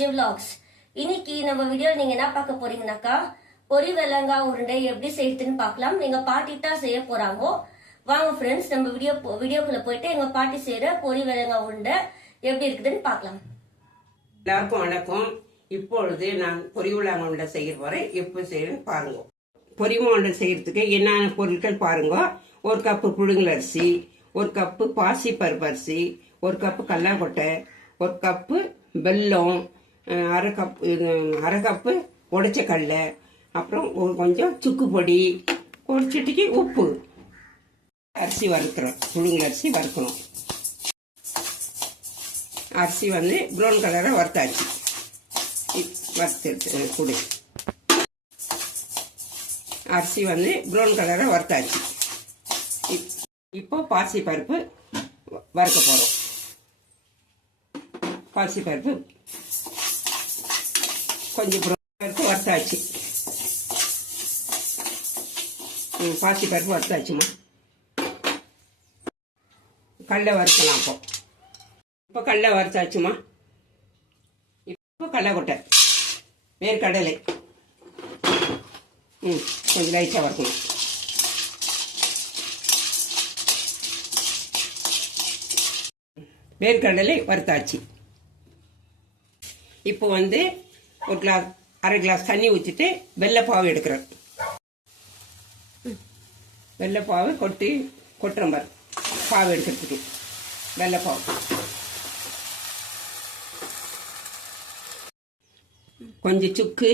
Ajay vlogs. இன்னைக்கு நம்ம video நீங்க என்ன பார்க்க போறீங்கன்னாக்கா பொரி வெள்ளங்காய் உருண்டை எப்படி செய்யறதுன்னு பார்க்கலாம். எங்க பாட்டி தான் செய்ய போறாங்க. வாங்க ஃப்ரெண்ட்ஸ், நம்ம வீடியோக்குள்ள போயிட்டு எங்க பாட்டி செய்யற பொரி வெள்ளங்காய் உருண்டை எப்படி இருக்குதுன்னு பார்க்கலாம். எல்லாருக்கும் வணக்கம். இப்பொழுது நான் பொரி வெள்ளங்காய் உருண்டை செய்ய போறேன். எப்படி செய்யறேன்னு பாருங்க. பொரி உருண்டை செய்யறதுக்கு என்னென்ன பொருட்கள் பாருங்க. ஒரு கப்பு புழுங்கல் அரிசி, ஒரு கப்பு பாசி பருப்பு அரிசி, ஒரு கப்பு கல்லாங்கொட்டை, ஒரு கப்பு வெல்லம், அரை கப்பு உடைச்ச கடலை, அப்புறம் கொஞ்சம் சுக்கு பொடி, ஒரு சிட்டிக்கு உப்பு. அரிசி வறுக்கிறோம், புழுங்கல் அரிசி வறுக்கணும். அரிசி ப்ரௌன் கலரை வறுத்தாச்சு, வறுத்து கொடு. அரிசி ப்ரௌன் கலரை வறுத்தாச்சு. இப்போ பாசி பருப்பு வறுக்க போறோம். பாசி பருப்பு கொஞ்சம் பருப்பு வறுத்தாச்சு. பாசி பருப்பு வறுத்தாச்சுமா. கடலை வறுக்கலாம். இப்போ கடலை வறுத்தாச்சுமா. இப்போ கடலைக்கொட்டை, வேர்க்கடலை கொஞ்சம் லைட்டாக வறுக்கணும். வேர்க்கடலை வறுத்தாச்சு. இப்போ ஒரு அரை கிளாஸ் தண்ணி ஊற்றிட்டு வெள்ளைப்பாவு எடுக்கிறேன். வெள்ளைப்பாவு கொட்டுறோம் பாரு, பாவு எடுக்கிறதுக்கு. வெள்ளைப்பாவு கொஞ்சம் சுக்கு,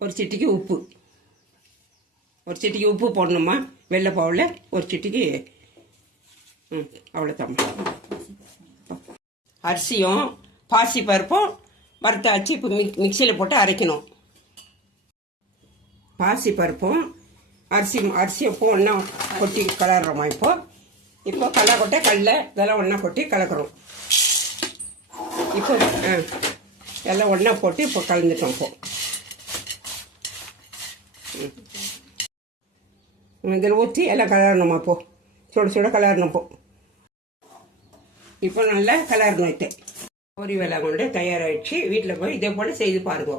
ஒரு சிட்டிக்கு உப்பு. ஒரு சிட்டிக்கு உப்பு போடணுமா வெள்ளைப்பாவில். ஒரு சிட்டிக்கு அவ்வளோதான். அரிசியும் பாசி பருப்பும் வறுத்தாச்சு. இப்போ மிக்சியில் போட்டு அரைக்கணும். பாசி பருப்பும் அரிசியை ஒன்றா கொட்டி கலர்றோமா. இப்போ கடலை கொட்டை, கடலை இதெல்லாம் ஒன்றா கொட்டி கலக்கிறோம். இப்போ எல்லாம் ஒன்றா போட்டு இப்போ கலந்துட்டோம். இதில் ஊற்றி எல்லாம் கலரணுமா. சுட சுட கலரணும். இப்போ நல்லா கலரணும். பொரி வெள்ளம் கொண்டு தயாராகிடுச்சு. வீட்டில் போய் இதே போல செய்து பாருங்க.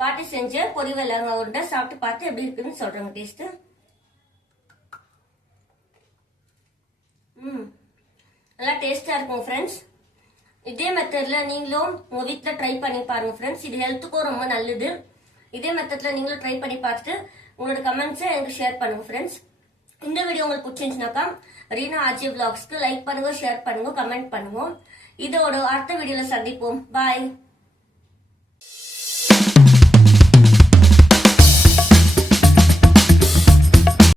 பாட்டி செஞ்ச பொரி வெள்ளங்காய் உருண்டை சாப்பிட்டு பார்த்து எப்படி இருக்குன்னு சொல்றாங்க. டேஸ்ட் நல்லா டேஸ்டா இருக்கும் ஃப்ரெண்ட்ஸ். இதே மெத்தட்ல நீங்களும் உங்க வீட்டில் ட்ரை பண்ணி பாருங்க ஃப்ரெண்ட்ஸ். இது ஹெல்த்துக்கும் ரொம்ப நல்லது. இதே மெத்தட்ல நீங்களும் ட்ரை பண்ணி பார்த்துட்டு உங்களோட கமெண்ட்ஸை எனக்கு ஷேர் பண்ணுங்க ஃப்ரெண்ட்ஸ். இந்த வீடியோ உங்களுக்கு பிடிச்சிருந்துச்சுனாக்கா ரீனா அஜய் vlogsக்கு லைக் பண்ணுங்க, ஷேர் பண்ணுங்க, கமெண்ட் பண்ணுங்க. இதோட அடுத்த வீடியோல சந்திப்போம். பாய்.